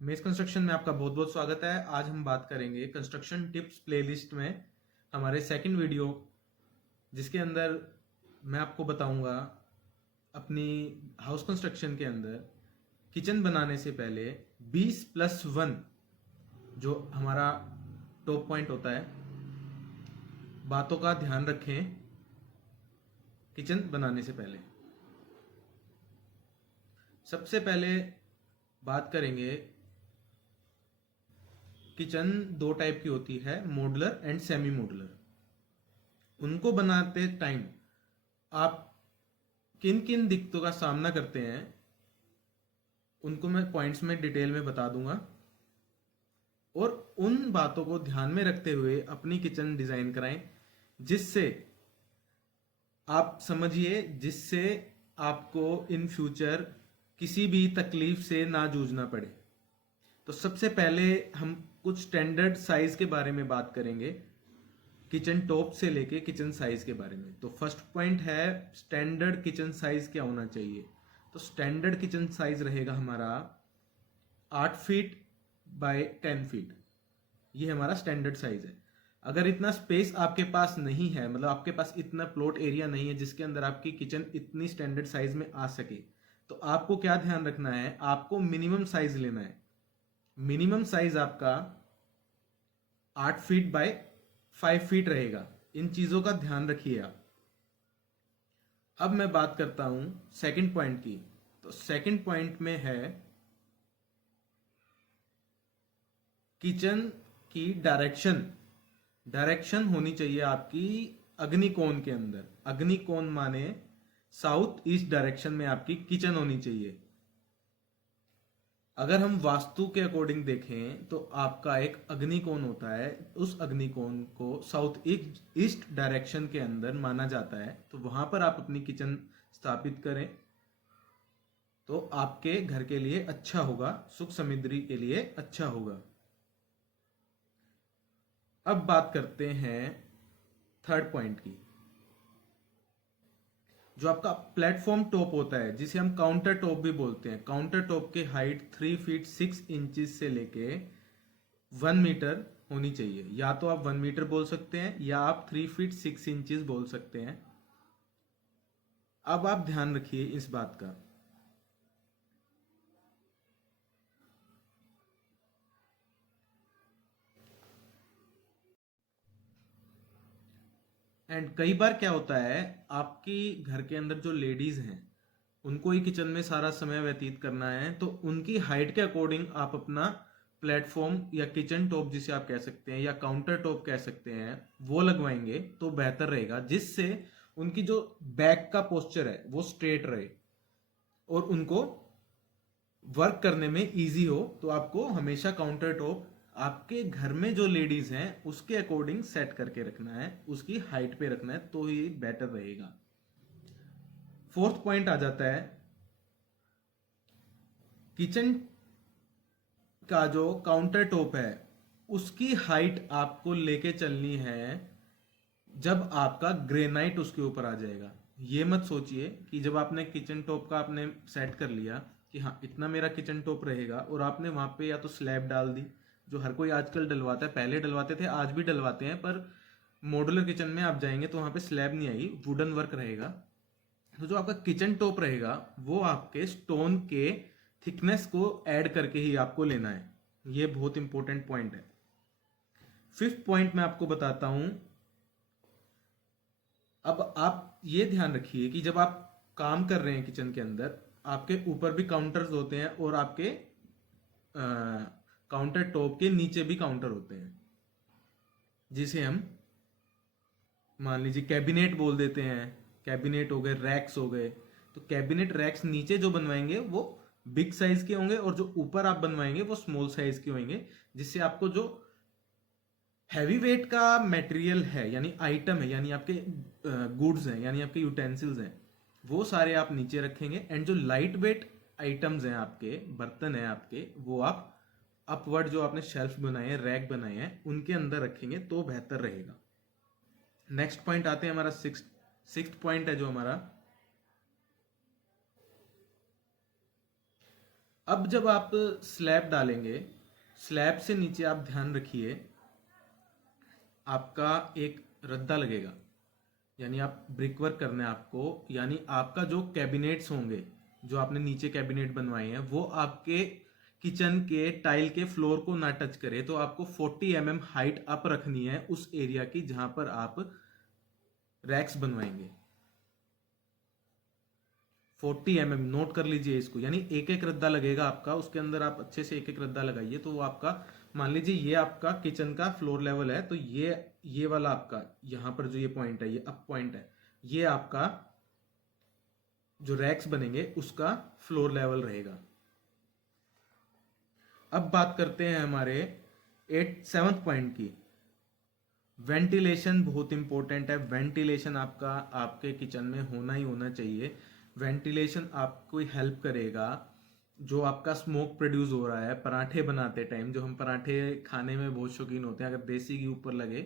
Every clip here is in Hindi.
मेस कंस्ट्रक्शन में आपका बहुत बहुत स्वागत है। आज हम बात करेंगे कंस्ट्रक्शन टिप्स प्लेलिस्ट में हमारे सेकंड वीडियो, जिसके अंदर मैं आपको बताऊंगा अपनी हाउस कंस्ट्रक्शन के अंदर किचन बनाने से पहले 20+1 जो हमारा टॉप पॉइंट होता है, बातों का ध्यान रखें किचन बनाने से पहले। सबसे पहले बात करेंगे, किचन दो टाइप की होती है, मॉड्यूलर एंड सेमी मॉड्यूलर। उनको बनाते टाइम आप किन किन दिक्कतों का सामना करते हैं उनको मैं पॉइंट्स में डिटेल में बता दूंगा, और उन बातों को ध्यान में रखते हुए अपनी किचन डिजाइन कराएं, जिससे आप समझिए, जिससे आपको इन फ्यूचर किसी भी तकलीफ से ना जूझना पड़े। तो सबसे पहले हम कुछ स्टैंडर्ड साइज के बारे में बात करेंगे, किचन टॉप से लेके किचन साइज के बारे में। तो फर्स्ट पॉइंट है स्टैंडर्ड किचन साइज क्या होना चाहिए। तो स्टैंडर्ड किचन साइज रहेगा हमारा 8 फीट बाय 10 फीट। ये हमारा स्टैंडर्ड साइज है। अगर इतना स्पेस आपके पास नहीं है, मतलब आपके पास इतना प्लॉट एरिया नहीं है जिसके अंदर आपकी किचन इतनी स्टैंडर्ड साइज में आ सके, तो आपको क्या ध्यान रखना है, आपको मिनिमम साइज लेना है। मिनिमम साइज आपका 8 फीट बाय 5 फीट रहेगा। इन चीजों का ध्यान रखिए आप। अब मैं बात करता हूं सेकंड पॉइंट की। तो सेकंड पॉइंट में है किचन की डायरेक्शन। डायरेक्शन होनी चाहिए आपकी अग्निकोण के अंदर। अग्निकोण माने साउथ ईस्ट डायरेक्शन में आपकी किचन होनी चाहिए। अगर हम वास्तु के अकॉर्डिंग देखें तो आपका एक अग्निकोण होता है, उस अग्निकोण को साउथ ईस्ट डायरेक्शन के अंदर माना जाता है। तो वहां पर आप अपनी किचन स्थापित करें तो आपके घर के लिए अच्छा होगा, सुख समृद्धि के लिए अच्छा होगा। अब बात करते हैं थर्ड पॉइंट की। जो आपका प्लेटफॉर्म टॉप होता है, जिसे हम काउंटर टॉप भी बोलते हैं, काउंटर टॉप की हाइट 3 फीट 6 इंचेस से लेके 1 मीटर होनी चाहिए। या तो आप 1 मीटर बोल सकते हैं या आप 3 फीट 6 इंचेस बोल सकते हैं। अब आप ध्यान रखिए इस बात का। एंड कई बार क्या होता है, आपकी घर के अंदर जो लेडीज हैं उनको ही किचन में सारा समय व्यतीत करना है, तो उनकी हाइट के अकॉर्डिंग आप अपना प्लेटफॉर्म या किचन टॉप, जिसे आप कह सकते हैं, या काउंटर टॉप कह सकते हैं, वो लगवाएंगे तो बेहतर रहेगा, जिससे उनकी जो बैक का पोस्चर है वो स्ट्रेट रहे और उनको वर्क करने में इजी हो। तो आपको हमेशा काउंटर टॉप आपके घर में जो लेडीज हैं उसके अकॉर्डिंग सेट करके रखना है, उसकी हाइट पे रखना है, तो ही बेटर रहेगा। फोर्थ पॉइंट आ जाता है, किचन का जो काउंटर टॉप है उसकी हाइट आपको लेके चलनी है जब आपका ग्रेनाइट उसके ऊपर आ जाएगा। ये मत सोचिए कि जब आपने किचन टॉप का आपने सेट कर लिया कि हाँ इतना मेरा किचन टॉप रहेगा, और आपने वहां पे या तो स्लैब डाल दी, जो हर कोई आजकल डलवाता है, पहले डलवाते थे, आज भी डलवाते हैं, पर मॉड्यूलर किचन में आप जाएंगे तो वहां पे स्लैब नहीं आएगी, वुडन वर्क रहेगा। तो जो आपका किचन टॉप रहेगा वो आपके स्टोन के थिकनेस को ऐड करके ही आपको लेना है। ये बहुत इंपॉर्टेंट पॉइंट है। फिफ्थ पॉइंट मैं आपको बताता हूं। अब आप ये ध्यान रखिए कि जब आप काम कर रहे हैं किचन के अंदर, आपके ऊपर भी काउंटर्स होते हैं और आपके काउंटर टॉप के नीचे भी काउंटर होते हैं, जिसे हम मान लीजिए कैबिनेट बोल देते हैं। कैबिनेट हो गए, रैक्स हो गए। तो कैबिनेट रैक्स नीचे जो बनवाएंगे वो बिग साइज के होंगे, और जो ऊपर आप बनवाएंगे वो स्मॉल साइज के होंगे, जिससे आपको जो हैवी वेट का मटेरियल है, यानी आइटम है, यानी आपके गुड्स हैं, यानी आपके यूटेंसिल्स हैं, वो सारे आप नीचे रखेंगे। एंड जो लाइट वेट आइटम्स हैं, आपके बर्तन हैं आपके, वो आप अपवर्ड जो आपने शेल्फ बनाए हैं, रैक बनाए हैं, उनके अंदर रखेंगे तो बेहतर रहेगा। नेक्स्ट पॉइंट आते हैं, हमारा सिक्स्थ पॉइंट है जो हमारा अब जब आप स्लैब डालेंगे, स्लैब से नीचे आप ध्यान रखिए आपका एक रद्दा लगेगा, यानी आप ब्रिक वर्क करना है आपको, यानी आपका जो कैबिनेट्स होंगे, जो आपने नीचे कैबिनेट बनवाए हैं, वो आपके किचन के टाइल के फ्लोर को ना टच करे। तो आपको 40 mm हाइट अप रखनी है उस एरिया की जहां पर आप रैक्स बनवाएंगे। 40 mm नोट कर लीजिए इसको, यानी एक एक रद्दा लगेगा आपका, उसके अंदर आप अच्छे से एक एक रद्दा लगाइए। तो वो आपका, मान लीजिए ये आपका किचन का फ्लोर लेवल है, तो ये वाला आपका यहाँ पर जो ये पॉइंट है, ये अप पॉइंट है, ये आपका जो रैक्स बनेंगे उसका फ्लोर लेवल रहेगा। अब बात करते हैं हमारे 7th पॉइंट की। वेंटिलेशन बहुत इंपॉर्टेंट है। वेंटिलेशन आपका आपके किचन में होना ही होना चाहिए। वेंटिलेशन आपको हेल्प करेगा, जो आपका स्मोक प्रोड्यूस हो रहा है पराठे बनाते टाइम, जो हम पराठे खाने में बहुत शौकीन होते हैं, अगर देसी घी ऊपर लगे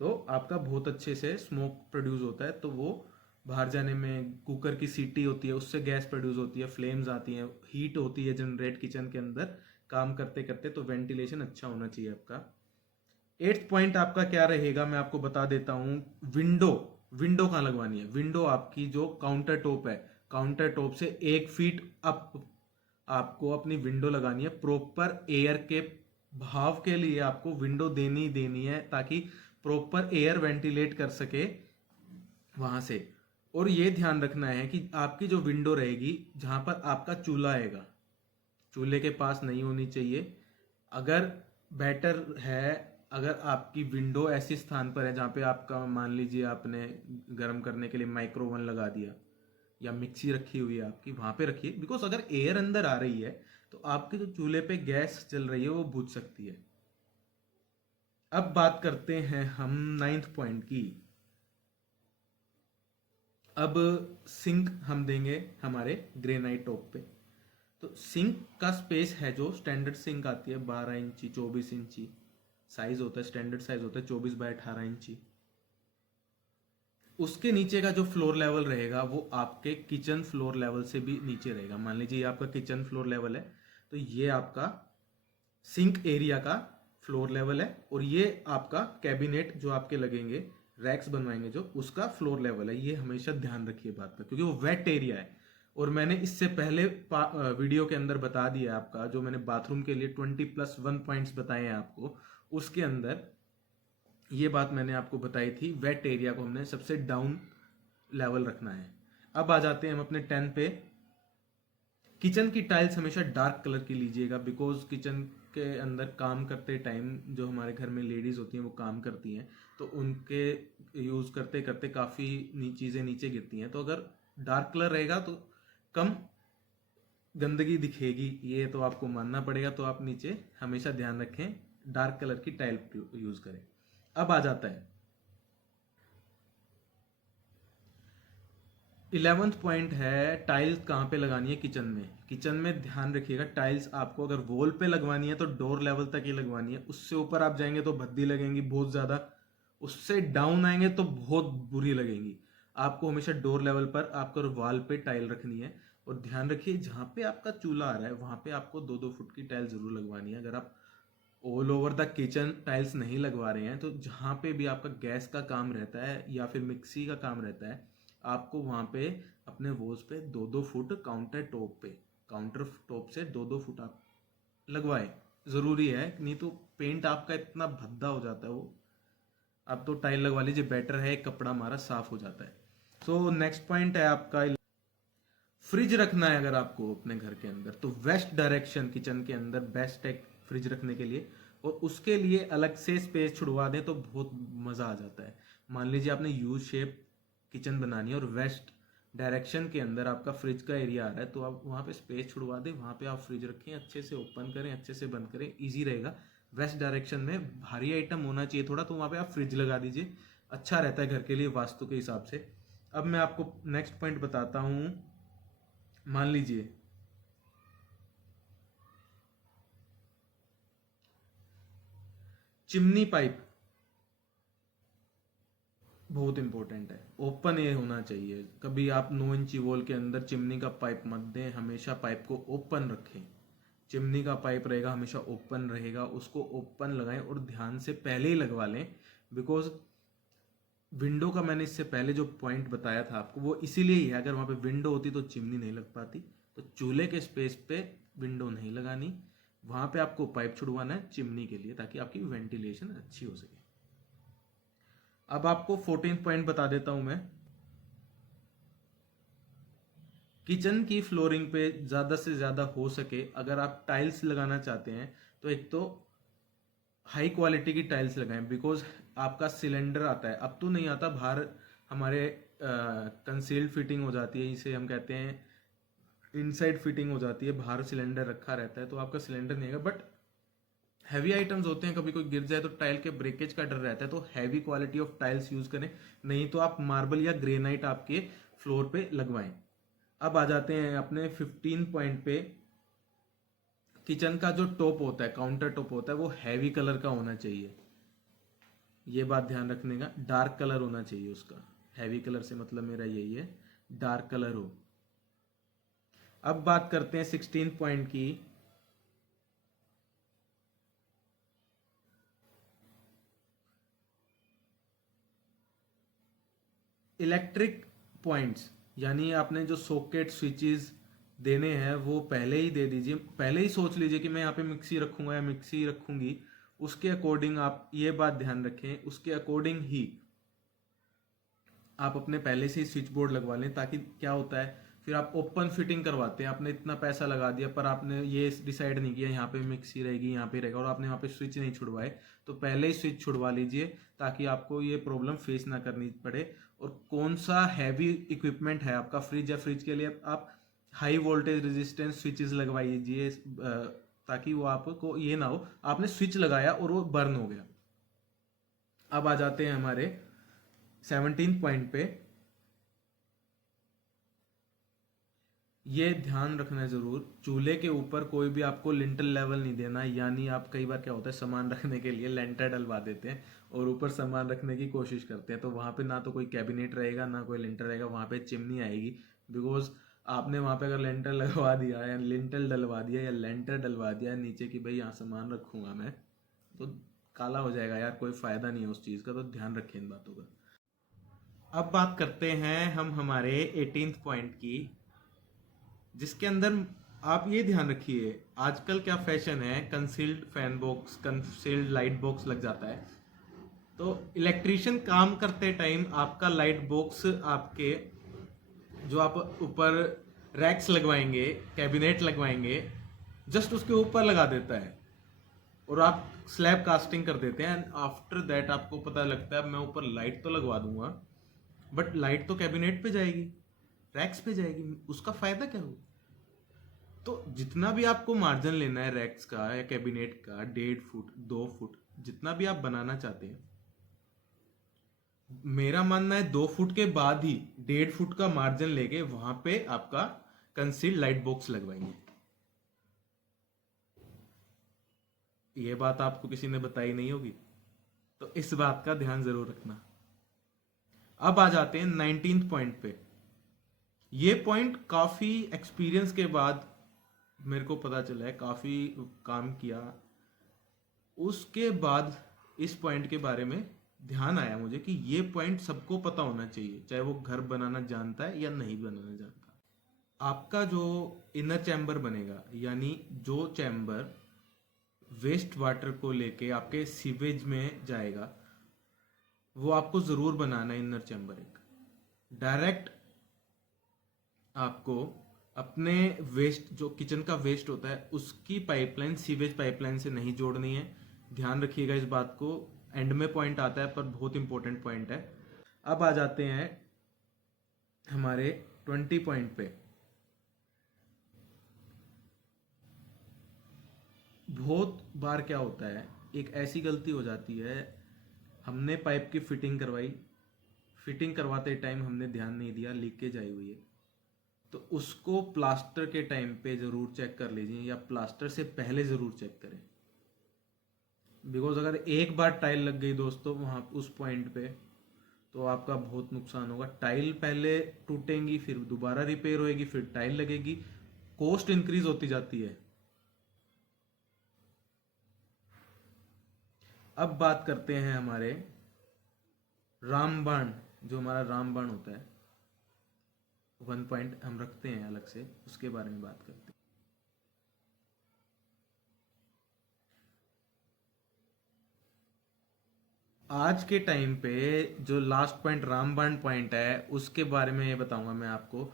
तो आपका बहुत अच्छे से स्मोक प्रोड्यूस होता है। तो वो बाहर जाने में, कुकर की सीटी होती है उससे गैस प्रोड्यूस होती है, फ्लेम्स आती हैं, हीट होती है जनरेट किचन के अंदर काम करते करते। तो वेंटिलेशन अच्छा होना चाहिए आपका। 8th पॉइंट आपका क्या रहेगा मैं आपको बता देता हूं। विंडो, विंडो कहाँ लगवानी है? विंडो आपकी जो काउंटर टॉप है, काउंटर टॉप से 1 फीट अप आपको अपनी विंडो लगानी है। प्रॉपर एयर के बहाव के लिए आपको विंडो देनी देनी है, ताकि प्रॉपर एयर वेंटिलेट कर सके वहां से। और ये ध्यान रखना है कि आपकी जो विंडो रहेगी जहां पर आपका चूल्हा आएगा, चूल्हे के पास नहीं होनी चाहिए। अगर बेटर है, अगर आपकी विंडो ऐसी स्थान पर है जहाँ पे आपका, मान लीजिए आपने गर्म करने के लिए माइक्रो ओवन लगा दिया या मिक्सी रखी हुई है आपकी, वहां पे रखिए। बिकॉज अगर एयर अंदर आ रही है तो आपके जो चूल्हे पे गैस चल रही है वो बुझ सकती है। अब बात करते हैं हम 9th पॉइंट की। अब सिंक हम देंगे हमारे ग्रेनाइट टॉप पे। तो सिंक का स्पेस है, जो स्टैंडर्ड सिंक आती है 12 इंची 24 इंची साइज होता है, स्टैंडर्ड साइज होता है 24 बाय 18 इंची। उसके नीचे का जो फ्लोर लेवल रहेगा वो आपके किचन फ्लोर लेवल से भी नीचे रहेगा। मान लीजिए ये आपका किचन फ्लोर लेवल है, तो ये आपका सिंक एरिया का फ्लोर लेवल है, और ये आपका कैबिनेट जो आपके लगेंगे, रैक्स बनवाएंगे जो, उसका फ्लोर लेवल है। ये हमेशा ध्यान रखिए बात का, क्योंकि वो वेट एरिया है। और मैंने इससे पहले वीडियो के अंदर बता दिया आपका, जो मैंने बाथरूम के लिए 20+1 पॉइंट्स बताए हैं आपको, उसके अंदर ये बात मैंने आपको बताई थी। वेट एरिया को हमने सबसे डाउन लेवल रखना है। अब आ जाते हैं हम अपने 10 पे। किचन की टाइल्स हमेशा डार्क कलर की लीजिएगा, बिकॉज किचन के अंदर काम करते टाइम जो हमारे घर में लेडीज होती हैं वो काम करती हैं, तो उनके यूज करते करते काफ़ी चीज़ें नीचे गिरती हैं। तो अगर डार्क कलर रहेगा तो कम गंदगी दिखेगी, ये तो आपको मानना पड़ेगा। तो आप नीचे हमेशा ध्यान रखें, डार्क कलर की टाइल यूज करें। अब आ जाता है 11th पॉइंट है, टाइल्स कहाँ पे लगानी है किचन में। किचन में ध्यान रखिएगा, टाइल्स आपको अगर वॉल पे लगवानी है तो डोर लेवल तक ही लगवानी है। उससे ऊपर आप जाएंगे तो भद्दी लगेंगी बहुत ज़्यादा, उससे डाउन आएंगे तो बहुत बुरी लगेंगी। आपको हमेशा डोर लेवल पर आपको वॉल पे टाइल रखनी है। और ध्यान रखिए, जहाँ पे आपका चूल्हा आ रहा है वहाँ पे आपको 2-2 फुट की टाइल जरूर लगवानी है। अगर आप all over the kitchen tiles नहीं लगवा रहे हैं, तो जहाँ पे भी आपका गैस का काम रहता है या फिर मिक्सी का काम रहता है, आपको वहाँ पे अपने वॉल्स पे 2-2 फुट काउंटर टॉप से 2-2 फुट आप लगवाए, ज़रूरी है। नहीं तो पेंट आपका इतना भद्दा हो जाता है वो। आप तो टाइल लगवा लीजिए, बेटर है, एक कपड़ा हमारा साफ हो जाता है। सो नेक्स्ट पॉइंट है आपका, फ्रिज रखना है अगर आपको अपने घर के अंदर, तो वेस्ट डायरेक्शन किचन के अंदर बेस्ट है फ्रिज रखने के लिए। और उसके लिए अलग से स्पेस छुड़वा दें तो बहुत मज़ा आ जाता है। मान लीजिए आपने यू शेप किचन बनानी है और वेस्ट डायरेक्शन के अंदर आपका फ्रिज का एरिया आ रहा है, तो आप वहाँ पे स्पेस छुड़वा दें, वहाँ पे आप फ्रिज रखें, अच्छे से ओपन करें, अच्छे से बंद करें, ईजी रहेगा। वेस्ट डायरेक्शन में भारी आइटम होना चाहिए थोड़ा, तो वहाँ पे आप फ्रिज लगा दीजिए, अच्छा रहता है घर के लिए वास्तु के हिसाब से। अब मैं आपको नेक्स्ट पॉइंट बताता हूँ। मान लीजिए चिमनी पाइप, बहुत इंपॉर्टेंट है, ओपन एयर होना चाहिए। कभी आप 9 इंची वॉल के अंदर चिमनी का पाइप मत दें, हमेशा पाइप को ओपन रखें। चिमनी का पाइप रहेगा हमेशा ओपन रहेगा, उसको ओपन लगाएं और ध्यान से पहले ही लगवा लें। बिकॉज विंडो का मैंने इससे पहले जो पॉइंट बताया था आपको, वो इसीलिए ही है, अगर वहाँ पे विंडो होती तो चिमनी नहीं लग पाती। तो चूल्हे के स्पेस पे विंडो नहीं लगानी, वहाँ पे आपको पाइप छुड़वाना है चिमनी के लिए, ताकि आपकी वेंटिलेशन अच्छी हो सके। अब आपको 14 पॉइंट बता देता हूं मैं। किचन की फ्लोरिंग पे ज़्यादा से ज़्यादा हो सके अगर आप टाइल्स लगाना चाहते हैं तो एक तो हाई क्वालिटी की टाइल्स लगाएं। बिकॉज आपका सिलेंडर आता है, अब तो नहीं आता, बाहर हमारे कंसील्ड फिटिंग हो जाती है, इसे हम कहते हैं इनसाइड फिटिंग हो जाती है, बाहर सिलेंडर रखा रहता है तो आपका सिलेंडर नहीं आएगा। बट हैवी आइटम्स होते हैं, कभी कोई गिर जाए तो टाइल के ब्रेकेज का डर रहता है, तो heavy quality of tiles use करें। नहीं तो आप मार्बल या ग्रेनाइट आपके फ्लोर पे लगवाएं। अब आ जाते हैं अपने 15 पॉइंट पे। किचन का जो टॉप होता है, काउंटर टॉप होता है, वो हैवी कलर का होना चाहिए। ये बात ध्यान रखने का, डार्क कलर होना चाहिए उसका। हैवी कलर से मतलब मेरा यही है, डार्क कलर हो। अब बात करते हैं 16 पॉइंट की। इलेक्ट्रिक पॉइंट्स, यानी आपने जो सॉकेट स्विचेस देने हैं वो पहले ही दे दीजिए। पहले ही सोच लीजिए कि मैं यहाँ पे मिक्सी रखूंगा या मिक्सी रखूंगी, उसके अकॉर्डिंग आप ये बात ध्यान रखें, उसके अकॉर्डिंग ही आप अपने पहले से ही स्विच बोर्ड लगवा लें। ताकि क्या होता है, फिर आप ओपन फिटिंग करवाते हैं, आपने इतना पैसा लगा दिया पर आपने ये डिसाइड नहीं किया यहाँ पे मिक्सी रहेगी यहाँ पे रहेगा, और आपने वहाँ पे स्विच नहीं छुड़वाए। तो पहले ही स्विच छुड़वा लीजिए ताकि आपको ये प्रॉब्लम फेस ना करनी पड़े। और कौन सा हैवी इक्विपमेंट है आपका, फ्रिज या फ्रिज के लिए आप हाई वोल्टेज रेजिस्टेंस स्विचेस लगवाइए, ताकि वो आपको ये ना हो आपने स्विच लगाया और वो बर्न हो गया। अब आ जाते हैं हमारे 17 पॉइंट पे। ये ध्यान रखना जरूर, चूल्हे के ऊपर कोई भी आपको लिंटल लेवल नहीं देना। यानी आप कई बार क्या होता है, सामान रखने के लिए लेंटर डलवा देते हैं और ऊपर सामान रखने की कोशिश करते हैं, तो वहां पे ना तो कोई कैबिनेट रहेगा ना कोई लिंटर रहेगा, वहां पे चिमनी आएगी। बिकॉज आपने वहां पे अगर लेंटर लगवा दिया या लिंटल डलवा दिया या लेंटर डलवा दिया नीचे की भाई यहाँ सामान रखूंगा मैं, तो काला हो जाएगा यार, कोई फायदा नहीं है उस चीज का। तो ध्यान रखें इन बातों का। अब बात करते हैं हम हमारे 18 पॉइंट की, जिसके अंदर आप ये ध्यान रखिए, आजकल क्या फैशन है, concealed fan box, concealed light box लग जाता है। तो इलेक्ट्रिशियन काम करते टाइम आपका लाइट बॉक्स, आपके जो आप ऊपर रैक्स लगवाएंगे, कैबिनेट लगवाएंगे, जस्ट उसके ऊपर लगा देता है और आप स्लैब कास्टिंग कर देते हैं। एंड आफ्टर दैट आपको पता लगता है मैं ऊपर लाइट तो लगवा दूंगा, बट लाइट तो कैबिनेट पे जाएगी, रैक्स पे जाएगी, उसका फायदा क्या होगा। तो जितना भी आपको मार्जिन लेना है रैक्स का या कैबिनेट का, 1.5 फुट 2 फुट जितना भी आप बनाना चाहते हैं, मेरा मानना है 2 फुट के बाद ही 1.5 फुट का मार्जिन लेके वहां पे आपका कंसील्ड लाइट बॉक्स लगवाएंगे। ये बात आपको किसी ने बताई नहीं होगी, तो इस बात का ध्यान जरूर रखना। अब आ जाते हैं 19 पॉइंट पे। ये पॉइंट काफी एक्सपीरियंस के बाद मेरे को पता चला है, काफी काम किया उसके बाद इस पॉइंट के बारे में ध्यान आया मुझे कि ये पॉइंट सबको पता होना चाहिए, चाहे वो घर बनाना जानता है या नहीं बनाना जानता। आपका जो इनर चैम्बर बनेगा, यानी जो चैम्बर वेस्ट वाटर को लेके आपके सीवेज में जाएगा, वो आपको जरूर बनाना है। इनर चैम्बर एक डायरेक्ट आपको अपने वेस्ट, जो किचन का वेस्ट होता है, उसकी पाइपलाइन सीवेज पाइपलाइन से नहीं जोड़नी है। ध्यान रखिएगा इस बात को, एंड में पॉइंट आता है पर बहुत इंपॉर्टेंट पॉइंट है। अब आ जाते हैं हमारे 20 पॉइंट पे। बहुत बार क्या होता है, एक ऐसी गलती हो जाती है, हमने पाइप की फिटिंग करवाई, फिटिंग करवाते टाइम हमने ध्यान नहीं दिया लीकेज आई हुई है, तो उसको प्लास्टर के टाइम पे जरूर चेक कर लीजिए या प्लास्टर से पहले जरूर चेक करें। बिकॉज अगर एक बार टाइल लग गई दोस्तों वहां उस पॉइंट पे, तो आपका बहुत नुकसान होगा। टाइल पहले टूटेंगी, फिर दोबारा रिपेयर होएगी, फिर टाइल लगेगी, कॉस्ट इंक्रीज होती जाती है। अब बात करते हैं हमारे रामबाण, जो हमारा रामबाण होता है, 1 पॉइंट हम रखते हैं अलग से, उसके बारे में बात करते हैं। आज के टाइम पे जो लास्ट पॉइंट रामबाण पॉइंट है उसके बारे में ये बताऊंगा मैं आपको।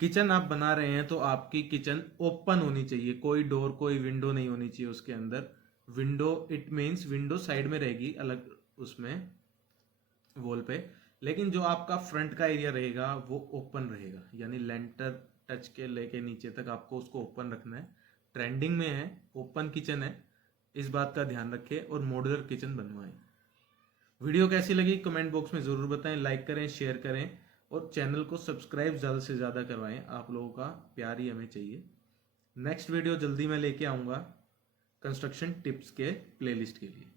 किचन आप बना रहे हैं तो आपकी किचन ओपन होनी चाहिए, कोई डोर कोई विंडो नहीं होनी चाहिए उसके अंदर। Window it means window side में रहेगी अलग उसमें वॉल पे, लेकिन जो आपका फ्रंट का एरिया रहेगा वो ओपन रहेगा, यानी लेंटर टच के लेके नीचे तक आपको उसको ओपन रखना है। ट्रेंडिंग में है, ओपन किचन है, इस बात का ध्यान रखें और मॉड्यूलर किचन बनवाएं। वीडियो कैसी लगी कमेंट बॉक्स में ज़रूर बताएं, लाइक करें, शेयर करें और चैनल को सब्सक्राइब ज़्यादा से ज़्यादा करवाएं। आप लोगों का प्यार ही हमें चाहिए। नेक्स्ट वीडियो जल्दी मैं लेके आऊँगा कंस्ट्रक्शन टिप्स के प्लेलिस्ट के लिए।